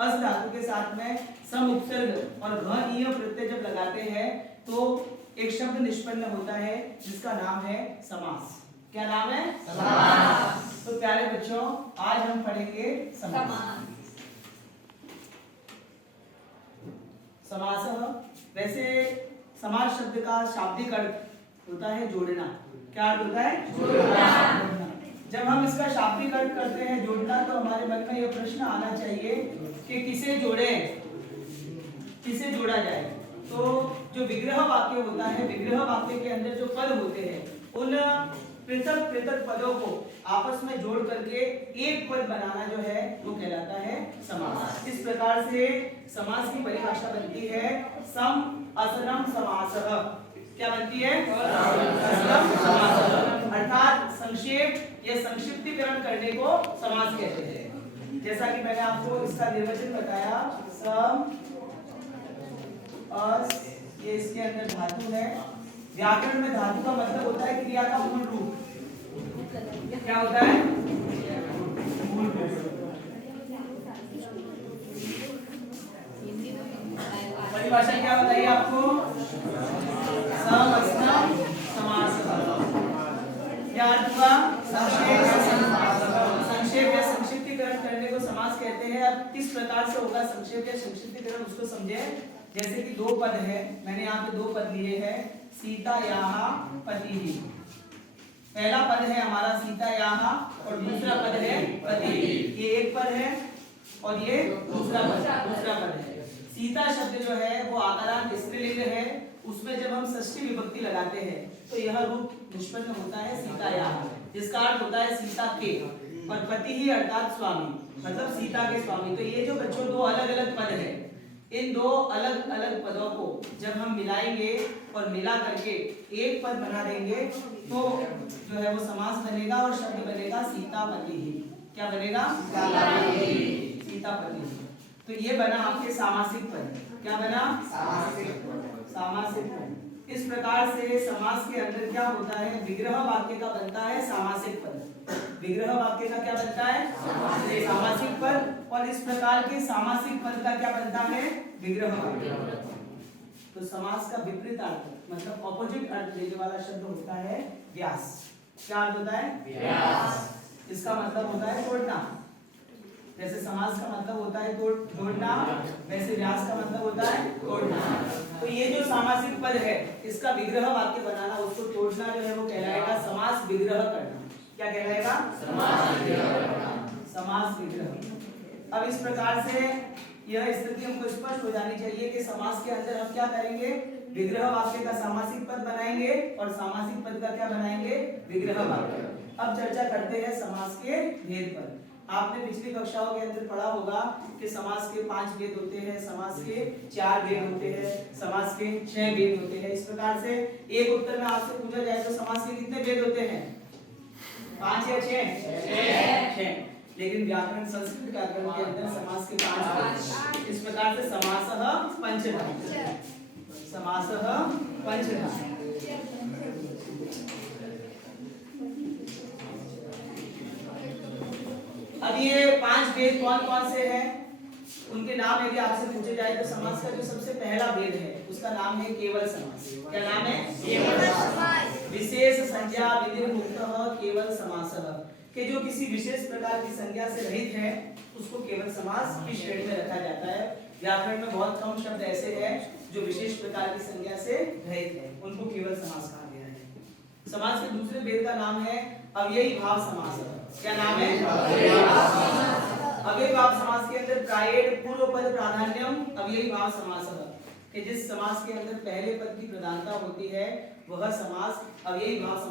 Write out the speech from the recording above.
अस धातु के साथ में सम उपसर्ग और घ ईय प्रत्यय जब लगाते हैं तो एक शब्द निष्पन्न होता है जिसका नाम है समास। क्या नाम है? समास। तो प्यारे बच्चों आज हम पढ़ेंगे समास। समासः वैसे समास शब्द का शाब्दिक अर्थ होता है जोड़ना। क्या अर्थ होता है? जोड़ना। जब हम इसका शाब्दिक अर्थ करते हैं जोड़ना तो हमारे मन में यह प्रश्न आना चाहिए कि किसे जोड़े, किसे जोड़ा जाए। तो जो विग्रह वाक्य होता है, विग्रह वाक्य के अंदर जो पद होते हैं उन पृथक पृथक पदों को आपस में जोड़ करके एक पद बनाना जो है वो कहलाता है समास। इस प्रकार से समास की परिभाषा बनती है सम असनम समासः। क्या बनती है? असनम समासः। अर्थात संक्षेप या संक्षिप्तीकरण करने को समास कहते हैं। जैसा कि मैंने आपको इसका निर्वचन बताया, सम अस, ये इसके अंदर धातु है। व्याकरण में धातु का मतलब होता है क्रिया का मूल रूप। क्या होता है? मूल रूप। परिभाषा क्या बताइए आपको? सम असनम समासः। क्या अर्थ हुआ? संक्षेप या संक्षिप्तीकरण करने को समास कहते हैं। अब किस प्रकार से होगा संक्षेप या संक्षिप्तीकरण उसको समझे। जैसे कि दो पद है, मैंने यहाँ पे दो पद लिए हैं, सीतायाः पतिः। पहला पद है हमारा सीतायाः और दूसरा पद है पतिः। ये एक पद है और ये दूसरा पद है। सीता शब्द जो है वो आकारांत स्त्रीलिंग है, उसमें जब हम षष्ठी विभक्ति लगाते हैं तो यह रूप निष्पन्न होता है सीतायाः, जिसका अर्थ होता है सीता के, और पति ही अर्थात स्वामी, मतलब सीता के स्वामी। तो ये जो बच्चों दो अलग अलग पद है, इन दो अलग अलग पदों को जब हम मिलाएंगे और मिला करके एक पद बना देंगे तो जो है वो समास बनेगा और शब्द बनेगा सीतापति ही। क्या बनेगा? सीतापति। तो ये बना आपके सामासिक पद। क्या बना? सामासिक पद। इस प्रकार से समास के अंदर क्या होता है, विग्रह वाक्य का बनता है सामासिक पद। विग्रह वाक्य का क्या बनता है? सामासिक पद। और इस प्रकार के सामासिक पद का क्या बनता है? विग्रह वाक्य। तो समास का विपरीत अर्थ मतलब ऑपोजिट अर्थ देने वाला शब्द होता है व्यास। क्या अर्थ होता है? व्यास। इसका मतलब होता है तोड़ना। जैसे समास का मतलब होता है तोड़ना, वैसे व्यास का मतलब होता है तोड़ना। तो ये जो सामासिक पद है इसका विग्रह वाक्य बनाना, उसको तोड़ना जो है वो कहलाएगा समास विग्रह करना। क्या कहलाएगा? समास विग्रह। अब इस प्रकार से यह स्थिति हमको स्पष्ट हो जानी चाहिए कि समास के अंदर हम क्या करेंगे, विग्रह वाक्य का सामासिक पद बनाएंगे और सामासिक पद का क्या बनाएंगे? विग्रह वाक्य। अब चर्चा करते हैं समास के भेद पर। आपने पिछली कक्षाओं के अंदर पढ़ा होगा कि समास के 5 भेद होते हैं, समास के 4 भेद होते हैं, समास के 6 भेद होते हैं। इस प्रकार से एक उत्तर में आपसे पूछा जाए तो समास के कितने भेद होते हैं? 5 या 6? लेकिन व्याकरण संस्कृत व्याकरण के अंदर समास के 5 इस प्रकार से समासः पंचधा। समासः पंचधा। अब ये 5 भेद कौन कौन से हैं, उनके नाम यदि आपसे पूछे जाए तो समास का जो सबसे पहला भेद है उसका नाम है केवल समास। क्या नाम है? केवल समास। विशेष संज्ञा विधिर्मुक्तः केवल समासः, कि जो किसी विशेष प्रकार की संज्ञा से रहित है उसको केवल समास की श्रेणी में रखा जाता है। व्याकरण में बहुत कम शब्द ऐसे हैं जो विशेष प्रकार की संज्ञा से रहित है, उनको केवल समास कहा गया है। समास के दूसरे भेद का नाम है अव्ययी भाव समास। क्या नाम है? अव्ययी भाव समास के अंदर प्रायेण पूर्व पद प्राधान्यम अव्ययी भाव समास, कि जिस समास के अंदर पहले पद की प्रधानता होती है वह समास अव्ययी भाव समास